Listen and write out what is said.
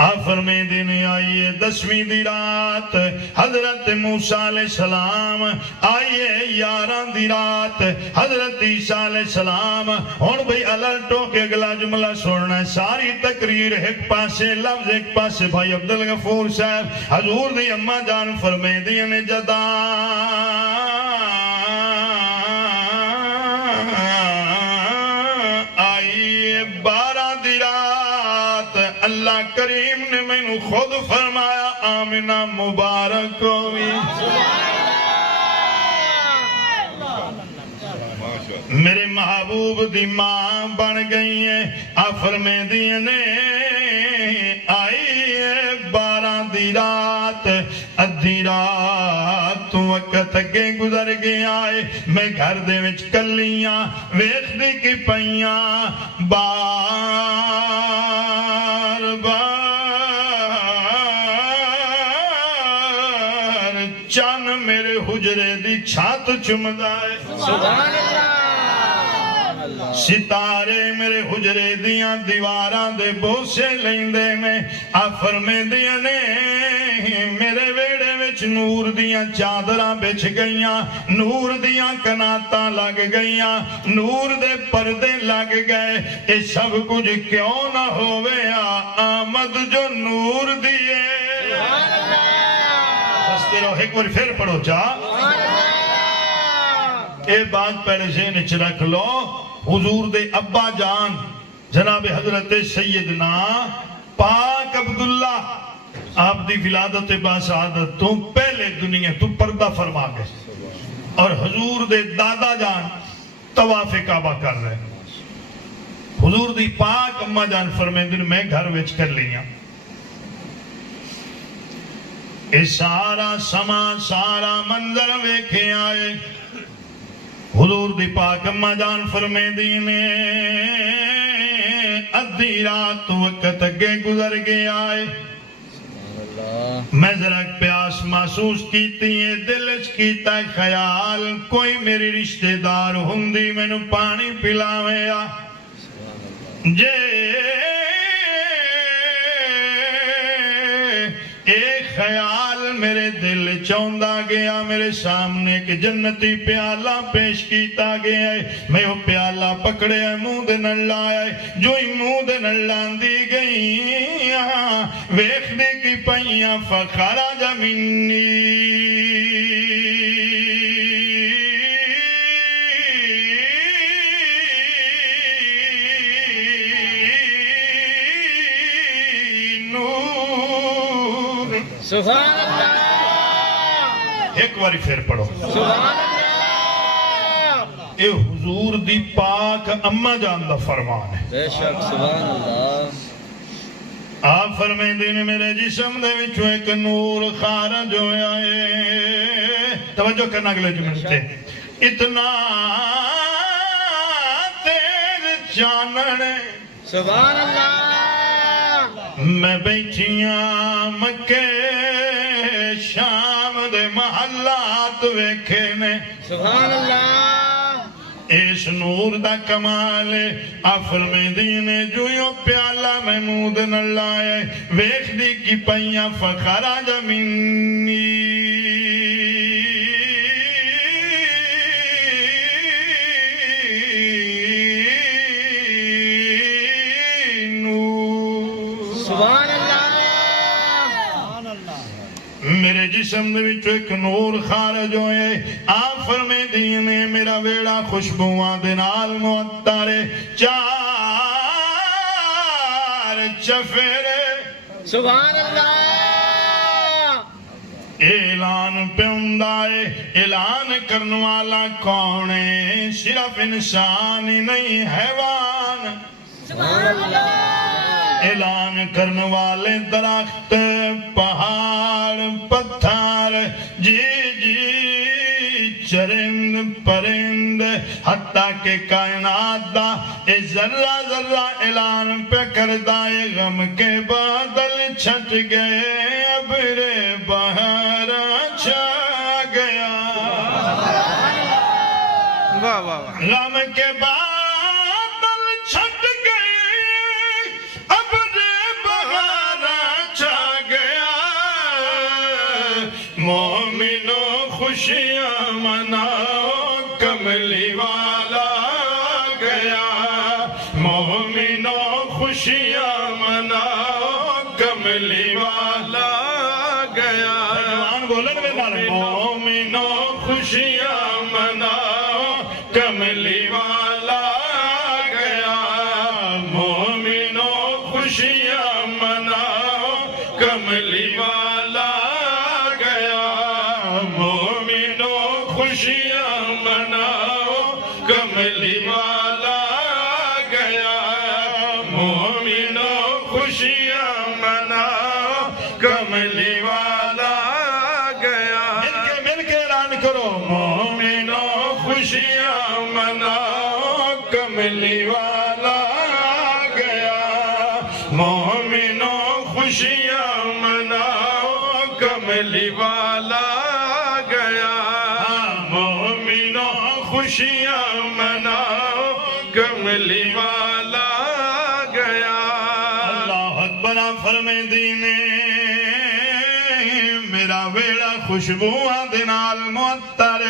آپ فرمیندے نے آئیے 10ویں دی رات حضرت موسیٰ علیہ السلام آئیے 11 دی رات حضرت عیسیٰ علیہ السلام ہون بھئی الرٹ ہو کے اگلا جملہ سننا ہے ساری تقریر ایک پاسے لفظ ایک پاسے بھائی عبدالغفور صاحب حضور دی اماں جان فرمیندے نے جدا آئیے 12 دی رات اللہ کریم نے میں نے خود فرمایا آمنہ مبارک ہوئی میرے محبوب دی ماں بن گئی ہیں آپ فرمیندے نے آئیے 12 دی رات ادھی رات وقت اگے گزر گیا ہے میں گھر دے وچ کلیاں ویکھ دی کی پئیاں بار چن میرے حجرے دی چھات چمدا ہے سبحان اللہ ستارے میرے حجرے دیاں دیواراں دے بوسے لیندے نے آپ فرمیندے نے میرے ویڑے وچ نور دیاں چادراں بچھ گئیاں نور دیاں کناتاں لگ گئیاں نور دے پردے لگ گئے اے سب کچھ کیوں نہ ہوئے آمد جو نور دیئے ہستے رہو ایک بار پھر پڑھو اے بات پہلے ذہن وچ رکھ لو حضور دے ابا جان جناب حضرت سیدنا پاک عبداللہ آپ دی ولادت باسعادت تو پہلے دنیا تو پردہ فرما گئے اور حضور دے دادا جان طواف کعبہ کر رہے حضور دی پاک اماں جان فرمیندن میں گھر وچ کر لیاں اے سارا سما سارا منظر ویکھے آئے حضور دی پاک اماں جان فرمیندی نے ادھی رات وقت اگے گزر گیا ہے میں ذرا پیاس محسوس کیتی ہے دلچ کیتا ہے خیال کوئی میری رشتہ دار ہوندی میں نو پانی پلاویا جے ایک خیال میرے دل چوندا گیا میرے سامنے کہ جنتی پیالہ پیش کیتا گیا ہے میں وہ پیالہ پکڑے منہ دے نل لایا ہے جو ہی منہ دے نل لاندی گئی ویکھ دے کی پئیاں فخرج منی سبحان اللہ ایک باری پھر پڑھو سبحان اللہ اے حضور دی پاک اماں جان دا فرمان ہے بے شک سبحان اللہ آپ فرمیندے نے میرے جسم دے وچوں ایک نور خارج ہویا ہے توجہ کرنا اگلے جملے تے اتنا تیز چانن سبحان اللہ میں بیٹھیاں مکے شام دے محلات ویکھے نے سبحان اللہ اس نور دا کمال آپ فرمیندی نے جو یو پیالہ میں منہ دے نل لائے ویکھ دی کی پئیاں فخرج منی میرے جسم دے وچوں ایک نور خارج ہوئے آپ فرمیندی نے میرا ویڑا خوشبواں دے نال معطر چار چفیرے سبحان اللہ اعلان پہ ہندائے اعلان کرنے والا کون ہے صرف انسان ہی نہیں حیوان سبحان اللہ اعلان کرنے والے درخت پہاڑ پتھر جی جی چرند پرند حتیٰ کہ کائنات دا اے ذرہ ذرہ اعلان پہ کردہ اے غم کے بادل چھٹ گئے ابر بہر چھا گیا غم کے بادل چھٹ گئے ابر بہر خوشیاں مناؤ کملی والا گیا مومنوں خوشیاں مناؤ کملی والا گیا بولن میں مومنوں خوشیاں مناؤ کملی والا گیا مومنوں خوشیاں مناؤ کملی والا گیا مومنوں خوشیاں مناؤ کملی والا گیا مومنوں خوشیاں مناؤ کملی والا گیا مل کے اعلان کرو مومنوں خوشیاں مناؤ کملی والا گیا مومنوں خوشیاں مناؤ کملی والا گیا مومنوں خوشیاں مناؤ کملی والا گیا اللہ اکبر فرمے دینے میرا ویڑا خوشبوآں دے نال معطر